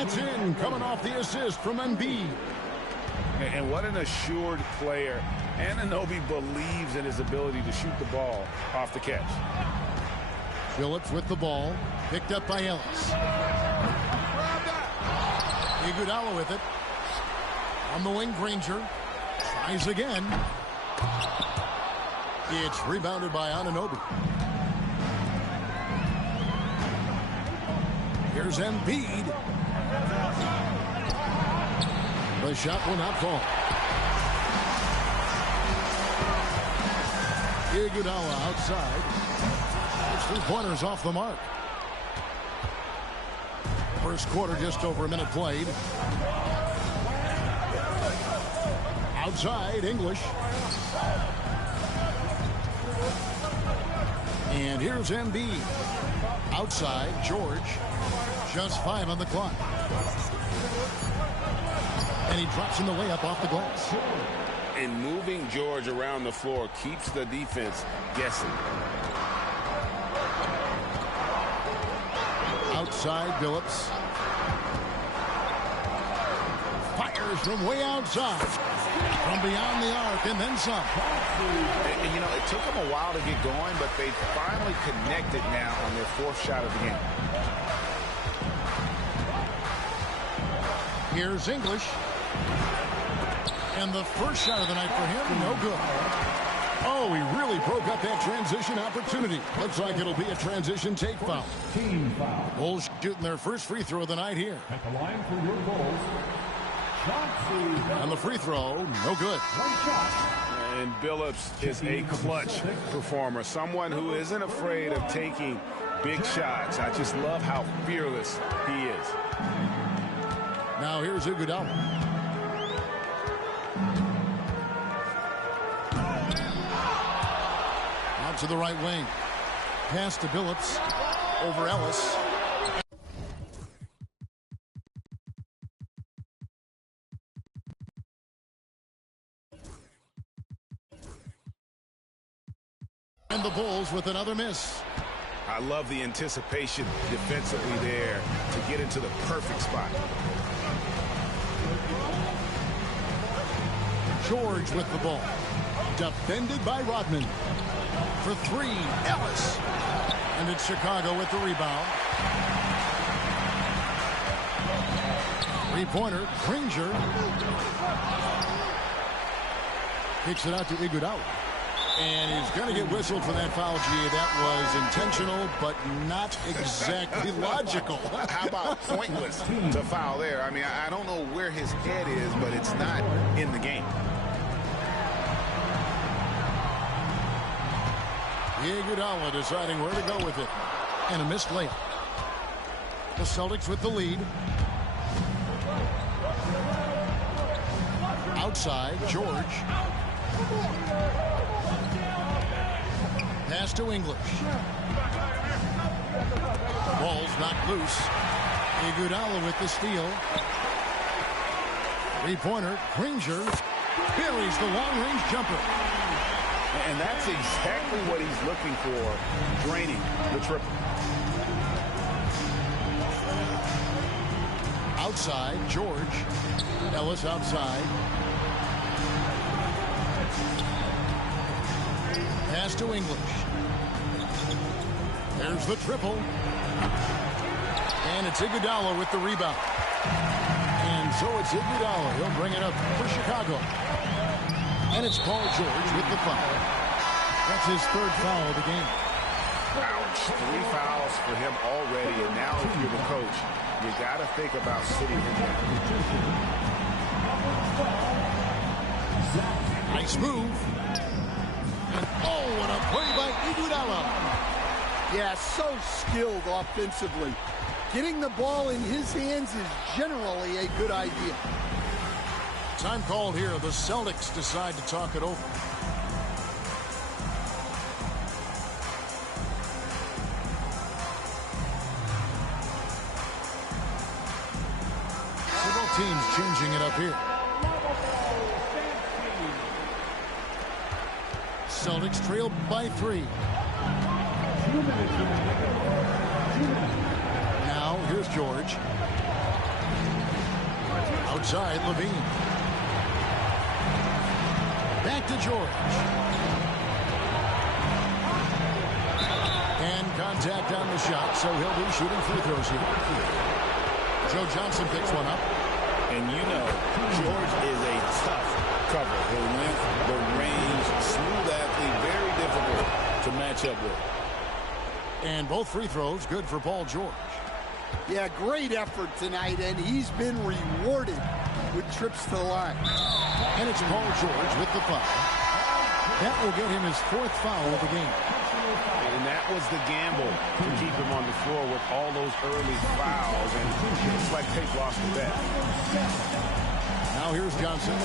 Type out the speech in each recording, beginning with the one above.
That's in, coming off the assist from Embiid. And what an assured player. Anunoby believes in his ability to shoot the ball off the catch. Phillips with the ball, picked up by Ellis. Iguodala with it. On the wing, Granger. Tries again. It's rebounded by Anunoby. Here's Embiid. The shot will not fall. Iguodala outside. It's 3-pointers off the mark. First quarter, just over a minute played. Outside, English. And here's Embiid. Outside, George. Just 5 on the clock. And he drops in the layup off the glass. And moving George around the floor keeps the defense guessing. Outside, Phillips. Fires from way outside. From beyond the arc and then some. And, you know, it took them a while to get going, but they finally connected now on their 4th shot of the game. Here's English. And the first shot of the night for him, no good. Oh, he really broke up that transition opportunity. Looks like it'll be a transition take foul. Team foul. Bulls shooting their first free throw of the night here. At the line for your Bulls, Chauncey. And the free throw, no good. One shot. And Billups is a clutch performer, someone who isn't afraid of taking big shots. I just love how fearless he is. Now here's Iguodala. Out to the right wing. Pass to Billups. Over Ellis. And the Bulls with another miss. I love the anticipation defensively there to get into the perfect spot. George with the ball. Defended by Rodman. For 3, Ellis. And it's Chicago with the rebound. 3-pointer, Granger. Kicks it out to Iguodala. And he's going to get whistled for that foul, G. That was intentional, but not exactly logical. How about pointless to foul there? I mean, I don't know where his head is, but it's not in the game. Iguodala deciding where to go with it. And a missed layup. The Celtics with the lead. Outside, George. Pass to English. Ball's knocked loose. Iguodala with the steal. 3-pointer, Granger buries the long-range jumper. And that's exactly what he's looking for, draining the triple. Outside, George. Ellis outside. Pass to English. There's the triple. And it's Iguodala with the rebound. And so it's Iguodala. He'll bring it up for Chicago. And it's Paul George with the foul. That's his 3rd foul of the game. Ouch. 3 fouls for him already. And now if you're the coach, you got to think about sitting him down. Nice move. And oh, what a play by Iguodala. Yeah, so skilled offensively. Getting the ball in his hands is generally a good idea. Time called here. The Celtics decide to talk it over. Several teams changing it up here. Celtics trailed by 3. Now, here's George. outside Levine. Back to George. And contact on the shot, so he'll be shooting free throws here. Joe Johnson picks one up. And you know, George is a tough cover. The length, the range, smooth athlete, very difficult to match up with. And both free throws good for Paul George. Yeah, great effort tonight, and he's been rewarded with trips to the line. And it's Paul George with the foul. That will get him his 4th foul of the game. And that was the gamble to keep him on the floor with all those early fouls. And it's like they've lost the bet. Now here's Johnson.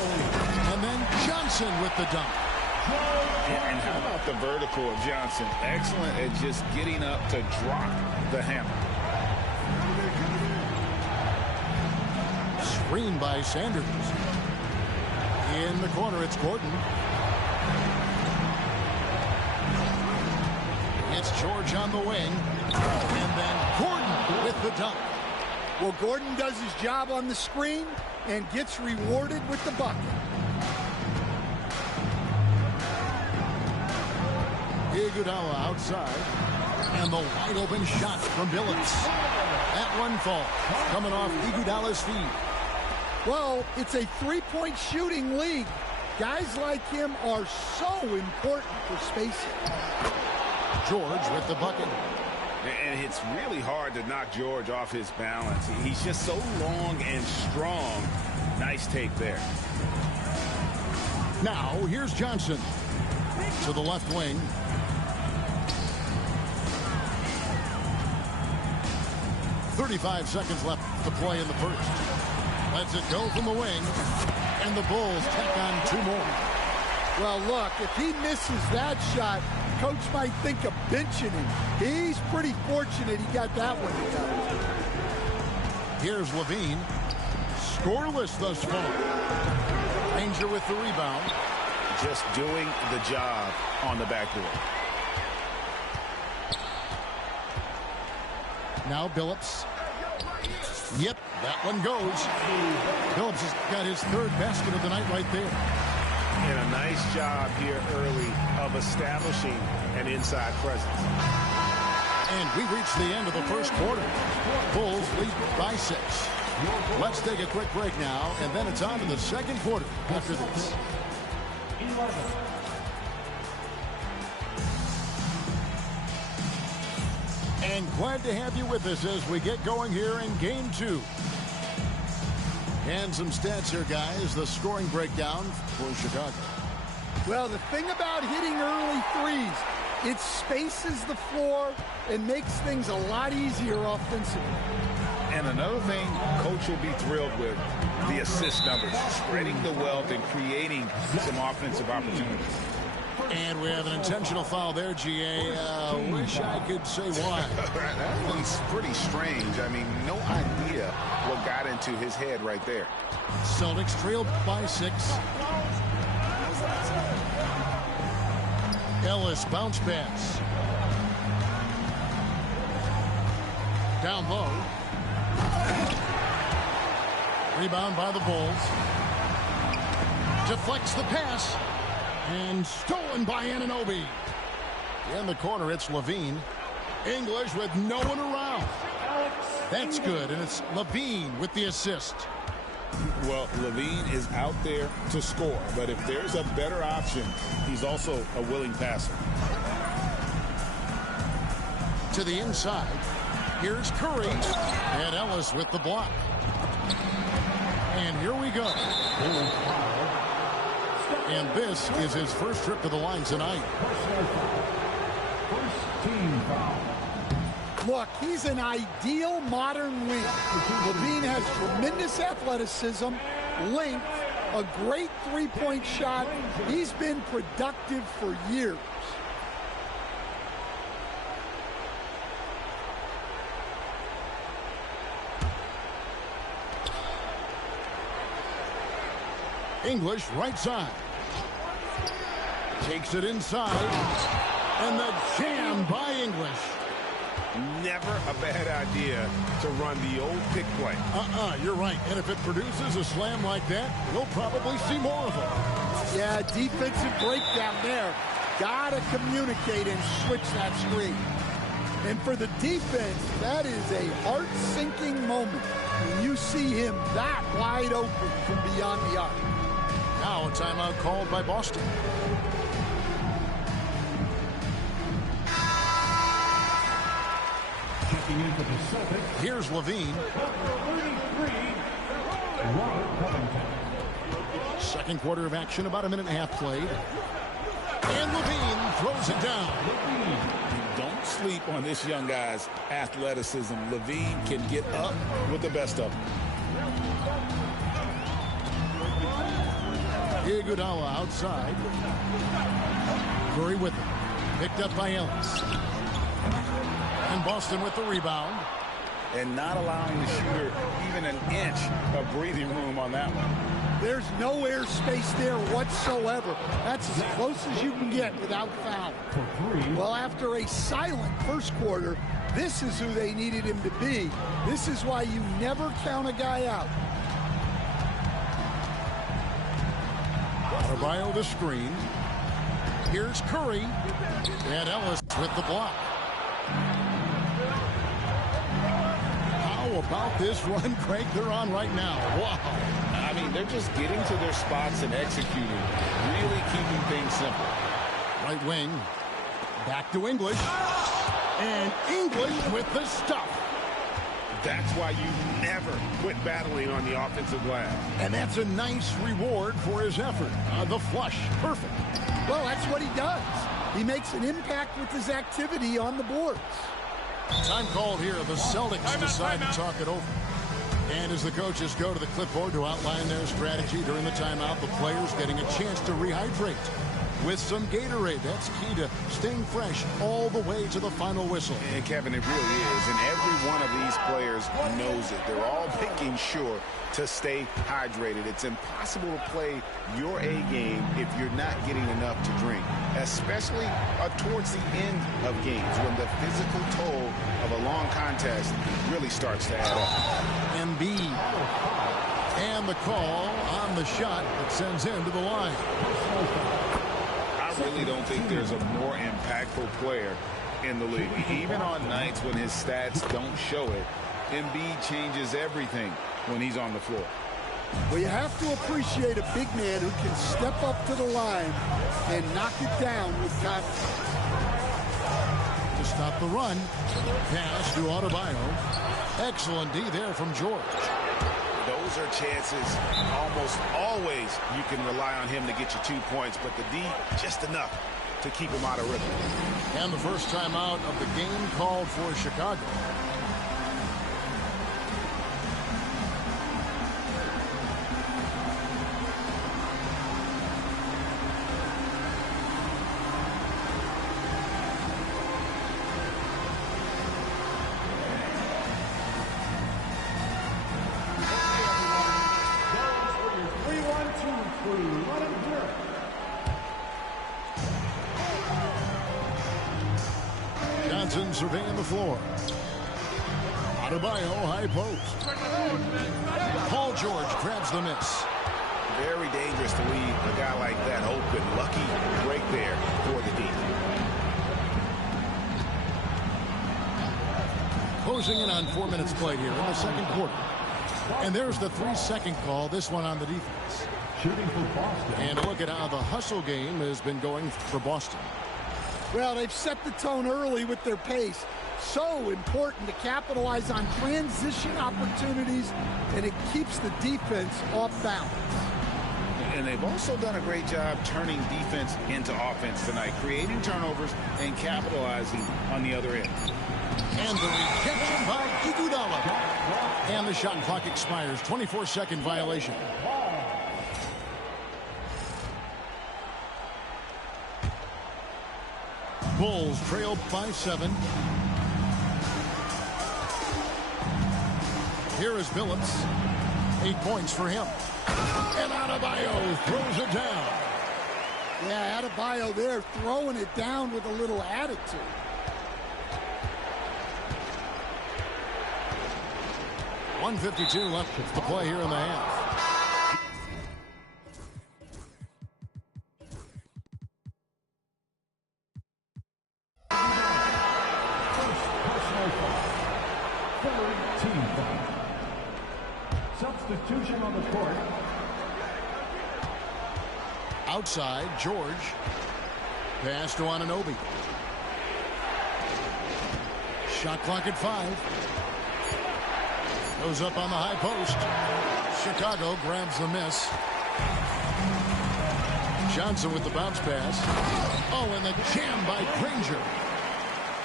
And then Johnson with the dunk. And how about the vertical of Johnson? Excellent at just getting up to drop the hammer. Screen by Sanders. In the corner, it's Gordon. It's George on the wing. And then Gordon with the dunk. Well, Gordon does his job on the screen and gets rewarded with the bucket. Iguodala outside. And the wide open shot from Billups. That one falls. Coming off Iguodala's feet. Well, it's a three-point shooting league. Guys like him are so important for spacing. George with the bucket. And it's really hard to knock George off his balance. He's just so long and strong. Nice take there. Now, here's Johnson. To the left wing. .35 seconds left to play in the first. Lets it go from the wing. And the Bulls tack on 2 more. Well, look, if he misses that shot, coach might think of benching him. He's pretty fortunate he got that one together. Here's Levine. Scoreless thus far. Ranger with the rebound. Just doing the job on the backboard. Now Billups. Yep, that one goes. Billups has got his 3rd basket of the night right there. And a nice job here early of establishing an inside presence. And we've reached the end of the first quarter. Bulls lead by 6. Let's take a quick break now, and then it's on to the second quarter after this. And glad to have you with us as we get going here in Game 2. And some stats here, guys. The scoring breakdown for Chicago. Well, the thing about hitting early threes, it spaces the floor and makes things a lot easier offensively. And another thing coach will be thrilled with, the assist numbers, spreading the wealth and creating some offensive opportunities. And we have an intentional foul there, GA. Wish I could say why. That one's pretty strange. I mean, no idea what got into his head right there. Celtics trailed by 6. Ellis bounce pass. Down low. Rebound by the Bulls. Deflects the pass. And stolen by Anunoby. In the corner, it's Levine. English with no one around. That's good, and it's Levine with the assist. Well, Levine is out there to score, but if there's a better option, he's also a willing passer. To the inside, here's Curry, and Ellis with the block. And here we go. And this is his first trip to the line tonight. First team foul. Look, he's an ideal modern wing. Levine has tremendous athleticism, length, a great three-point shot. He's been productive for years. English right side. Takes it inside. And the jam by English. never a bad idea to run the old pick play. You're right. And if it produces a slam like that, you'll probably see more of them. Yeah, defensive breakdown there. Gotta communicate and switch that screen. And for the defense, that is a heart-sinking moment when you see him that wide open from beyond the arc. Now a timeout called by Boston. Checking in for the Celtics. Here's Levine. Number 33, Robert Covington. Second quarter of action, about a minute and a half played. And Levine throws it down. Don't sleep on this young guy's athleticism. Levine can get up with the best of them. Iguodala outside. Curry with it. Picked up by Ellis. And Boston with the rebound. And not allowing the shooter even an inch of breathing room on that one. There's no air space there whatsoever. That's as close as you can get without foul. Well, after a silent first quarter, this is who they needed him to be. This is why you never count a guy out. Adebayo the screen. Here's Curry. And Ellis with the block. How about this run, Craig, they're on right now? Wow. I mean, they're just getting to their spots and executing, really keeping things simple. Right wing. Back to English. And English with the stuff. That's why you never quit battling on the offensive glass. And that's a nice reward for his effort. The flush. Perfect. Well, that's what he does. He makes an impact with his activity on the boards. Time called here. The Celtics decide to talk it over. And as the coaches go to the clipboard to outline their strategy during the timeout, the players getting a chance to rehydrate with some Gatorade. That's key to staying fresh all the way to the final whistle. And Kevin, it really is. And every one of these players knows it. They're all making sure to stay hydrated. It's impossible to play your A game if you're not getting enough to drink, especially towards the end of games when the physical toll of a long contest really starts to add up. Embiid. And the call on the shot that sends him to the line. I really don't think there's a more impactful player in the league. Even on nights when his stats don't show it, Embiid changes everything when he's on the floor. Well, you have to appreciate a big man who can step up to the line and knock it down with confidence. To stop the run, pass to Adebayo. Excellent D there from George. Those are chances almost always you can rely on him to get you 2 points, but the D just enough to keep him out of rhythm. And the first timeout of the game called for Chicago. Johnson surveying the floor. Adebayo, high post. Paul George grabs the miss. Very dangerous to leave a guy like that open. Lucky break there for the D. Closing in on 4 minutes played here in the second quarter. And there's the 3-second call, this one on the defense. Shooting for Boston. And look at how the hustle game has been going for Boston. Well, they've set the tone early with their pace. So important to capitalize on transition opportunities, and it keeps the defense off balance. And they've also done a great job turning defense into offense tonight, creating turnovers and capitalizing on the other end. And the rejection by Iguodala. And the shot clock expires. 24-second violation. Bulls trail by 7. Here is Billups. 8 points for him. And Adebayo throws it down. Yeah, Adebayo there throwing it down with a little attitude. 1:52 left to play here in the half. Substitution on the court. Outside, George. Pass to Anunoby. Shot clock at 5. Goes up on the high post. Chicago grabs the miss. Johnson with the bounce pass. Oh, and the jam by Granger.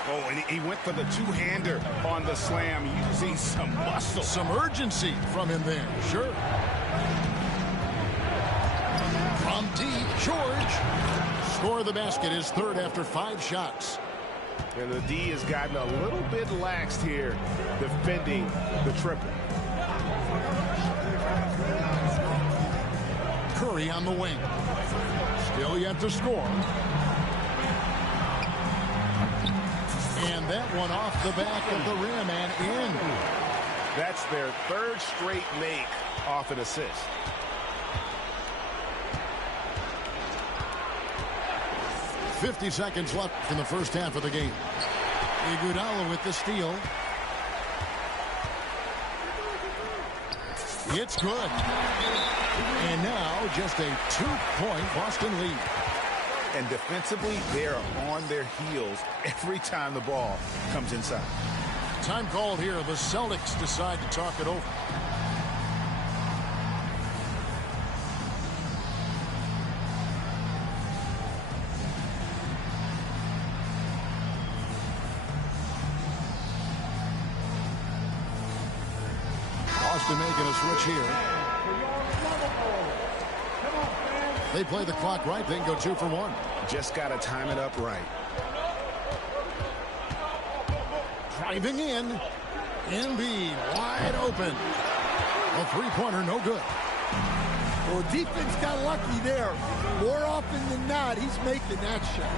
Oh, and he went for the two-hander on the slam, using some muscle. Some urgency from him there, sure. From deep, George. Score of the basket is third after 5 shots. And the D has gotten a little bit laxed here, defending the triple. Curry on the wing. Still yet to score. And that one off the back of the rim and in. That's their third straight make off an assist. .50 seconds left in the first half of the game. Iguodala with the steal. It's good. And now just a 2-point Boston lead. And defensively, they're on their heels every time the ball comes inside. Time called here. The Celtics decide to talk it over. Boston making a switch here. They play the clock right, they can go 2 for 1. Just got to time it up right. Driving in. Embiid wide open. A three-pointer, no good. Well, defense got lucky there. More often than not, he's making that shot.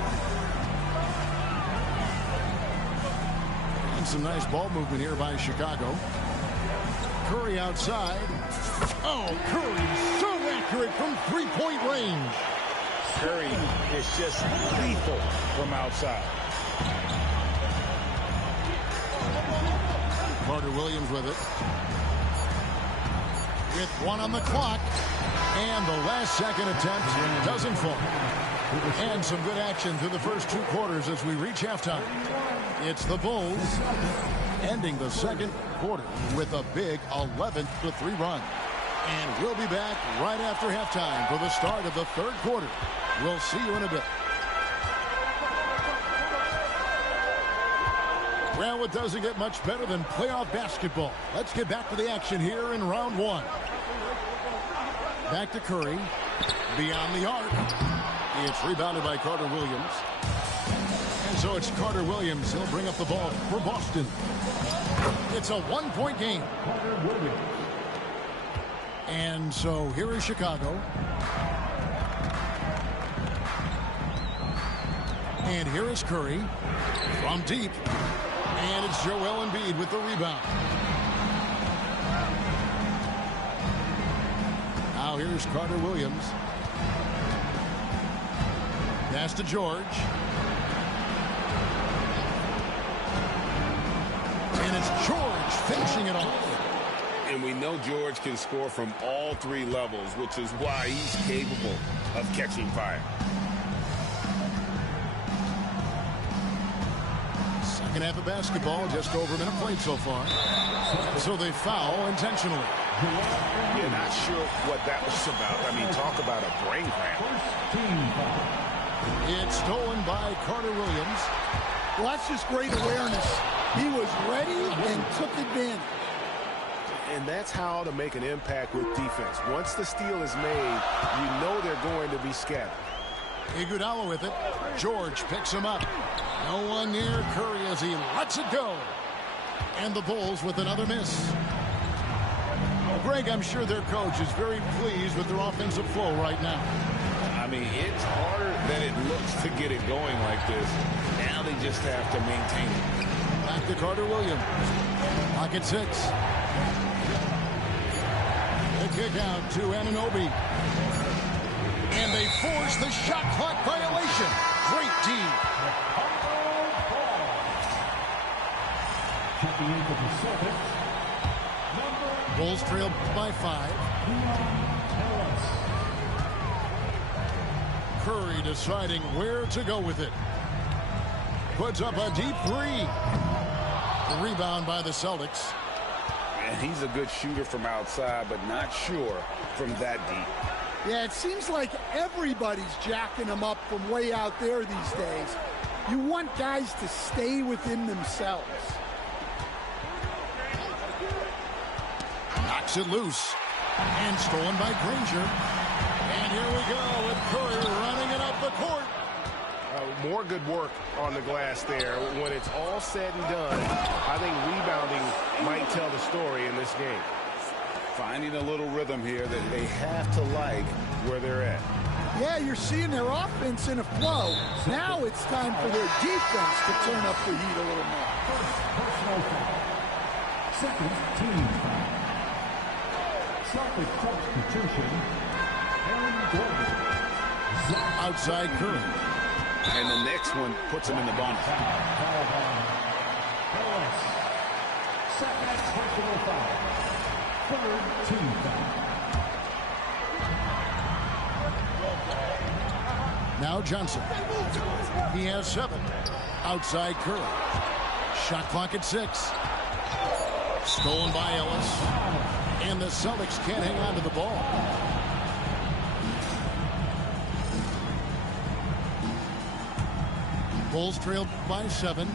And some nice ball movement here by Chicago. Curry outside. Oh, Curry so accurate from three-point range. Curry is just lethal from outside. Carter Williams with it. With 1 on the clock. And the last second attempt doesn't fall. And some good action through the first 2 quarters as we reach halftime. It's the Bulls ending the second quarter with a big 11-3 run. And we'll be back right after halftime for the start of the third quarter. We'll see you in a bit. Well, it doesn't get much better than playoff basketball. Let's get back to the action here in round 1. Back to Curry. Beyond the arc. It's rebounded by Carter Williams. And so it's Carter Williams. He'll bring up the ball for Boston. It's a 1-point game. And so here is Chicago. And here is Curry from deep. And it's Joel Embiid with the rebound. Now here's Carter Williams. Pass to George. And it's George finishing it off. And we know George can score from all 3 levels, which is why he's capable of catching fire. Second half of basketball, just over a minute played so far. So they foul intentionally. You're not sure what that was about. I mean, talk about a brain cramp. It's stolen by Carter Williams. Well, that's just great awareness. He was ready and took advantage. And that's how to make an impact with defense. Once the steal is made, you know they're going to be scattered. Iguodala with it. George picks him up. No one near Curry as he lets it go. And the Bulls with another miss. Well, Greg, I'm sure their coach is very pleased with their offensive flow right now. I mean, it's harder than it looks to get it going like this. Now they just have to maintain it. Back Back to Carter Williams. Pocket 6. The kick out to Anunoby. And they force the shot clock violation. Great D. Checking in for the Celtics. Bulls trail by 5. Curry deciding where to go with it. Puts up a deep 3. The rebound by the Celtics. And he's a good shooter from outside, but not sure from that deep. Yeah, it seems like everybody's jacking them up from way out there these days. You want guys to stay within themselves. Knocks it loose. And stolen by Granger. And here we go with Curry running it up the court. More good work on the glass there. When it's all said and done, I think rebounding might tell the story in this game. Finding a little rhythm here that they have to like where they're at. Yeah, you're seeing their offense in a flow. Now it's time for their defense to turn up the heat a little more. Personal foul. Second team foul. Celtic substitution. Aaron Gordon. Outside Curry. And the next one puts him in the bonus. Second personal foul. Third team foul. Now Johnson. He has 7. Outside Curry. Shot clock at 6. Stolen by Ellis. And the Celtics can't hang on to the ball. Bulls trailed by 7.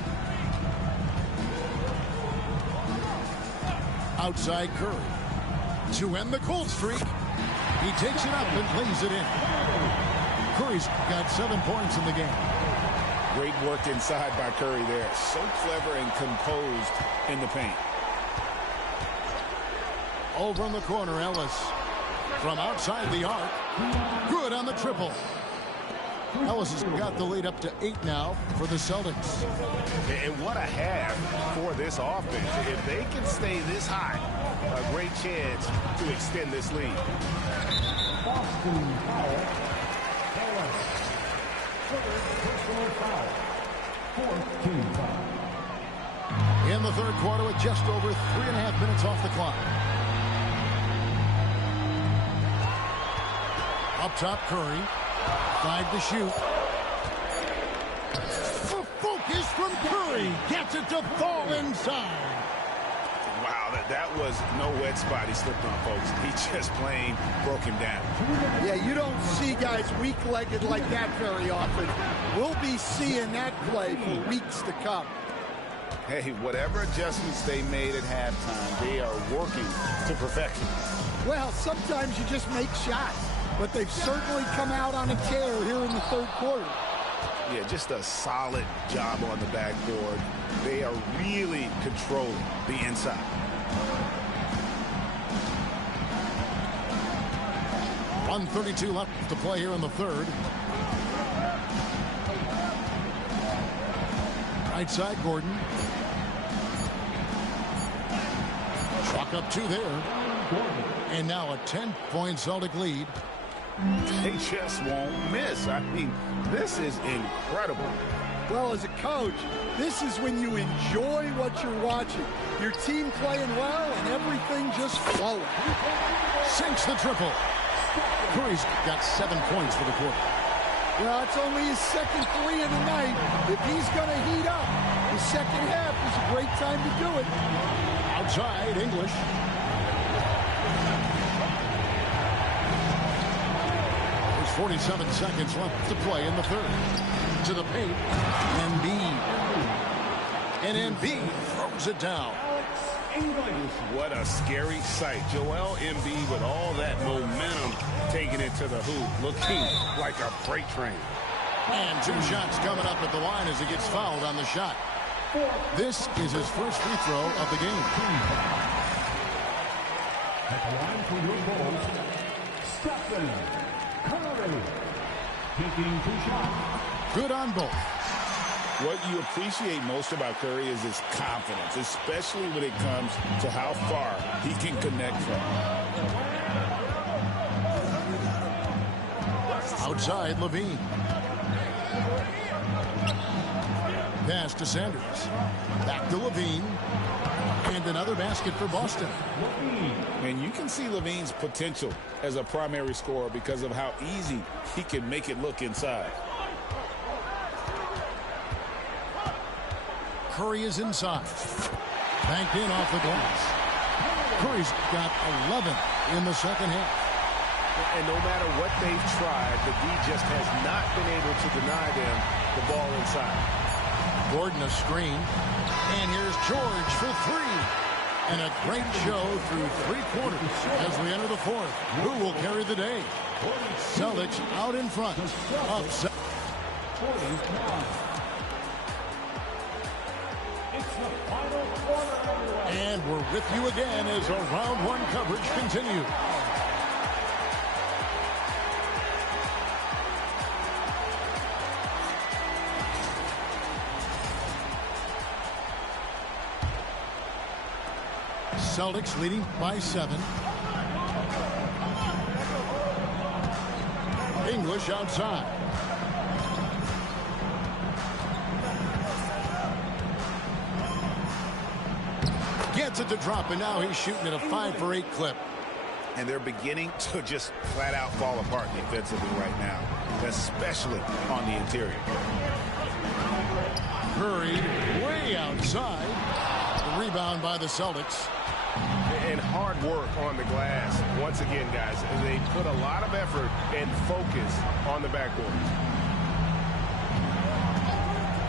Outside Curry. To end the cold streak. He takes it up and plays it in. Curry's got 7 points in the game. Great work inside by Curry there. So clever and composed in the paint. Over in the corner, Ellis. From outside the arc. Good on the triple. Ellis has got the lead up to 8 now for the Celtics. And what a half for this offense. If they can stay this high, a great chance to extend this lead. Boston foul. Ellis. Third personal foul. Fourth team foul. In the third quarter with just over 3.5 minutes off the clock. Up top, Curry. 5 to shoot. The focus from Curry. Gets it to fall inside. Wow, that was no wet spot he slipped on, folks. He just plain broke him down. Yeah, you don't see guys weak-legged like that very often. We'll be seeing that play for weeks to come. Hey, whatever adjustments they made at halftime, they are working to perfection. Well, sometimes you just make shots, but they've certainly come out on a tear here in the third quarter. Yeah, just a solid job on the backboard. They are really controlling the inside. .132 left to play here in the third. Right side, Gordon. Chalk up 2 there. And now a 10-point Celtic lead. They just won't miss. I mean, this is incredible. Well, as a coach, this is when you enjoy what you're watching. Your team playing well and everything just flowing. Sinks the triple. Curry's got 7 points for the quarter. Well, it's only his second 3 of the night. If he's going to heat up, the second half is a great time to do it. Outside, English. There's 47 seconds left to play in the third. To the paint. Embiid. And Embiid throws it down. What a scary sight. Joel Embiid with all that momentum taking it to the hoop, looking like a freight train. And 2 shots coming up at the line as he gets fouled on the shot. This is his first free throw of the game. At the line for your Bulls, Stephen Curry. Taking 2 shots. Good on both. What you appreciate most about Curry is his confidence, especially when it comes to how far he can connect from. Outside, Levine. Pass to Sanders. Back to Levine. And another basket for Boston. And you can see Levine's potential as a primary scorer because of how easy he can make it look inside. Curry is inside. Banked in off the glass. Curry's got 11 in the second half. And no matter what they've tried, the D just has not been able to deny them the ball inside. Gordon a screen. And here's George for three. And a great show through three quarters as we enter the fourth. Who will carry the day? Celtics out in front. Up. And we're with you again as our round one coverage continues. Celtics leading by 7. English outside. Gets it to drop, and now he's shooting at a 5-for-8 clip. And they're beginning to just flat out fall apart defensively right now, especially on the interior. Curry way outside. The rebound by the Celtics. And hard work on the glass. Once again, guys, they put a lot of effort and focus on the backboard.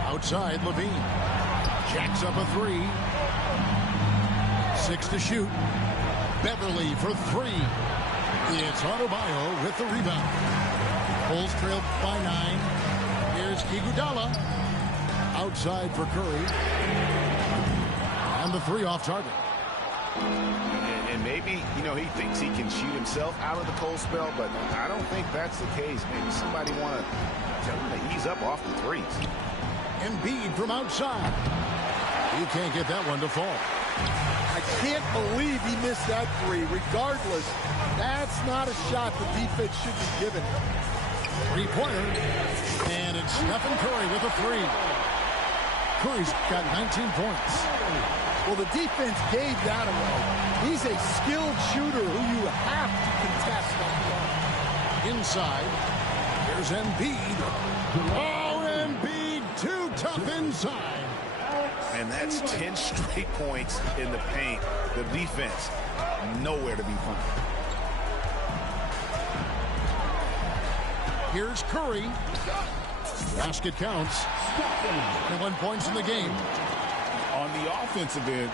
Outside, Levine. Jacks up a 3. 6 to shoot. Beverly for 3. It's Adebayo with the rebound. Bulls trail by 9. Here's Iguodala. Outside for Curry. And the 3 off target. And maybe, he thinks he can shoot himself out of the cold spell, but I don't think that's the case. Maybe somebody want to tell him to ease up off the threes. Embiid from outside. He can't get that one to fall. I can't believe he missed that 3. Regardless, that's not a shot the defense should be given. 3-pointer. And it's Stephen Curry with a 3. Curry's got 19 points. Well, the defense gave that away. He's a skilled shooter who you have to contest on the line. Inside. Here's Embiid. Oh, Embiid, too tough inside. And that's 10 straight points in the paint. The defense, nowhere to be found. Here's Curry. Basket counts. 1 points in the game. On the offensive end,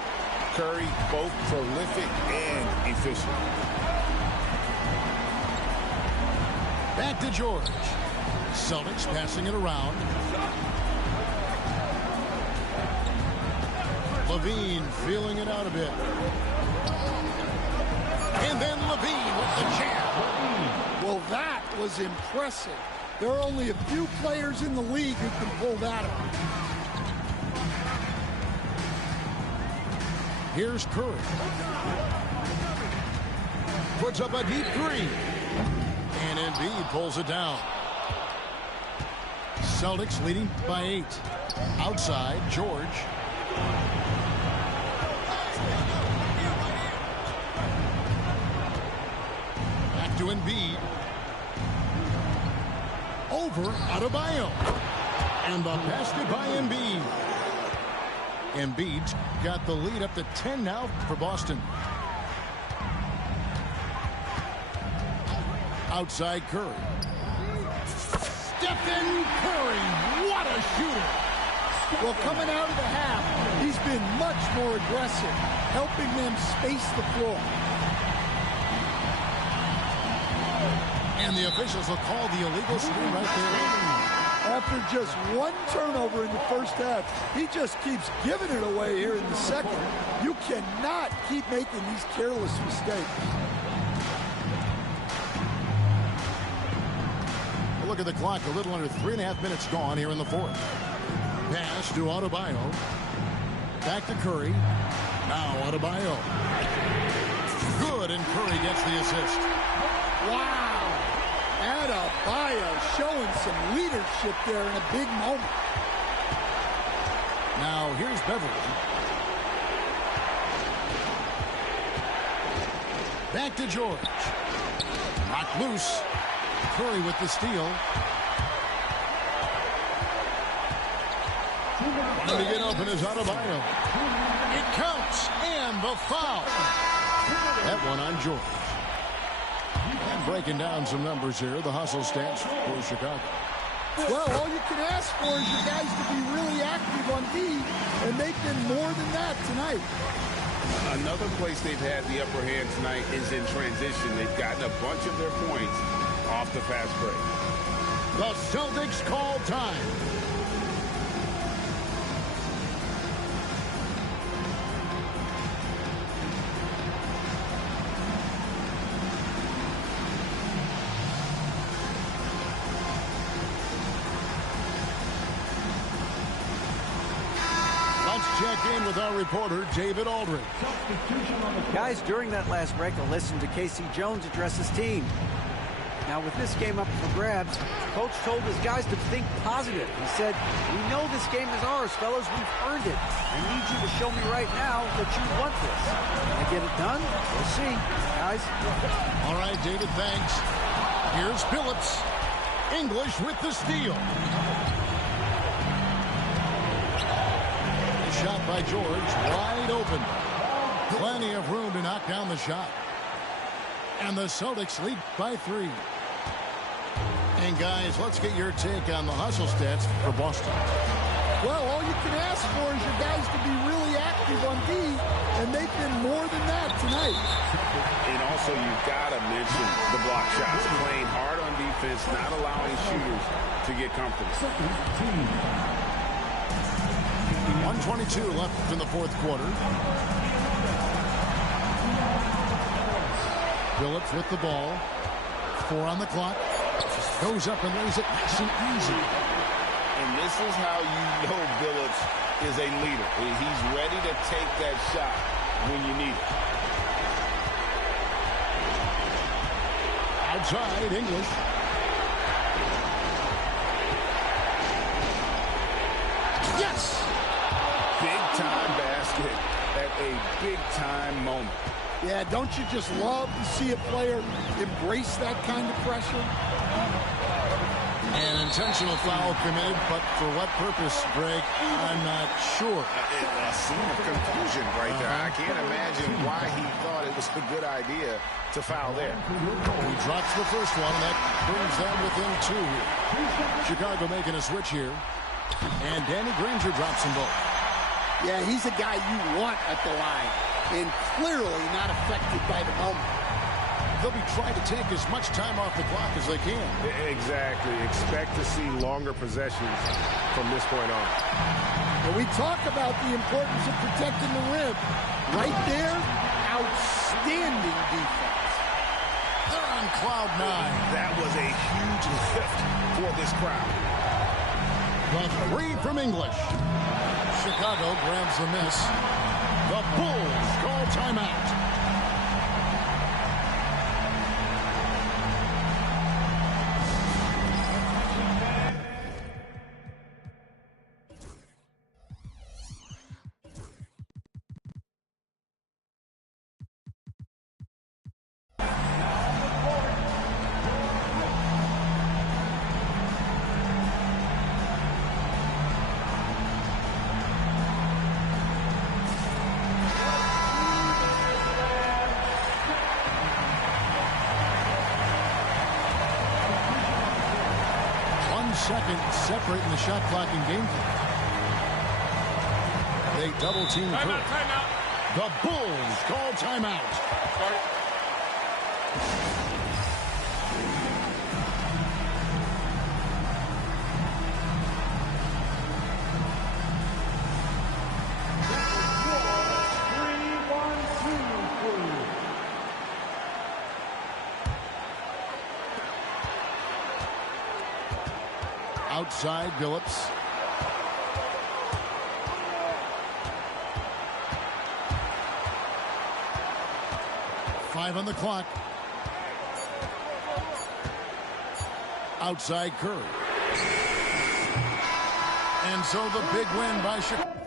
Curry both prolific and efficient. Back to George. Celtics passing it around. Levine feeling it out a bit. And then Levine with the jam. Well, that was impressive. There are only a few players in the league who can pull that off. Here's Curry. Puts up a deep 3. And Embiid pulls it down. Celtics leading by 8. Outside, George. Back to Embiid. Over Adebayo. And the basket by Embiid. Embiid's got the lead up to 10 now for Boston. Outside Curry. Stephen Curry, what a shooter. Well, coming out of the half, he's been much more aggressive, helping them space the floor. And the officials will call the illegal screen right there. After just one turnover in the first half, he just keeps giving it away here in the second. You cannot keep making these careless mistakes. Look at the clock, a little under 3.5 minutes gone here in the fourth. Pass to Adebayo. Back to Curry. Now Adebayo. Good, and Curry gets the assist. Wow. Adebayo showing some leadership there in a big moment. Now here's Beverly. Back to George. Knocked loose. Curry with the steal. Trying to get open is Adebayo. It counts, and the foul. That one on George. And breaking down some numbers here, the hustle stats for Chicago. Well, all you can ask for is your guys to be really active on D, and they've been more than that tonight. Another place they've had the upper hand tonight is in transition. They've gotten a bunch of their points off the fast break. The Celtics call time. Check in with our reporter, David Aldridge. Guys, during that last break, I listened to Casey Jones address his team. Now, with this game up for grabs, coach told his guys to think positive. He said, "We know this game is ours, fellas. We've earned it. I need you to show me right now that you want this. Can I get it done? We'll see, guys." All right, David, thanks. Here's Phillips. English with the steal. Shot by George, wide open. Plenty of room to knock down the shot. And the Celtics lead by 3. And guys, let's get your take on the hustle stats for Boston. Well, all you can ask for is your guys to be really active on D, and they've been more than that tonight. And also, you've got to mention the block shots. Playing hard on defense, not allowing shooters to get comfortable. 1:22 left in the fourth quarter. Phillips with the ball. 4 on the clock. Goes up and lays it nice and easy. And this is how you know Phillips is a leader. He's ready to take that shot when you need it. Outside, English. Yes! Big-time basket at a big-time moment. Yeah, don't you just love to see a player embrace that kind of pressure? An intentional foul committed, but for what purpose, Greg, I'm not sure. A scene of confusion right there. I can't imagine why he thought it was a good idea to foul there. He drops the first one, and that brings them within 2 here. Chicago making a switch here. And Danny Granger drops them both. Yeah, he's a guy you want at the line, and clearly not affected by the moment. They'll be trying to take as much time off the clock as they can. Exactly. Expect to see longer possessions from this point on. And we talk about the importance of protecting the rim. Right there, outstanding defense. They're on cloud 9. That was a huge lift for this crowd. The 3 from English. Chicago grabs the miss. The Bulls call timeout. Second, separating the shot clock and game clock. They double team Curry. Timeout. The Bulls call timeout. Outside, Phillips. 5 on the clock. Outside Curry. And so the big win by Chicago.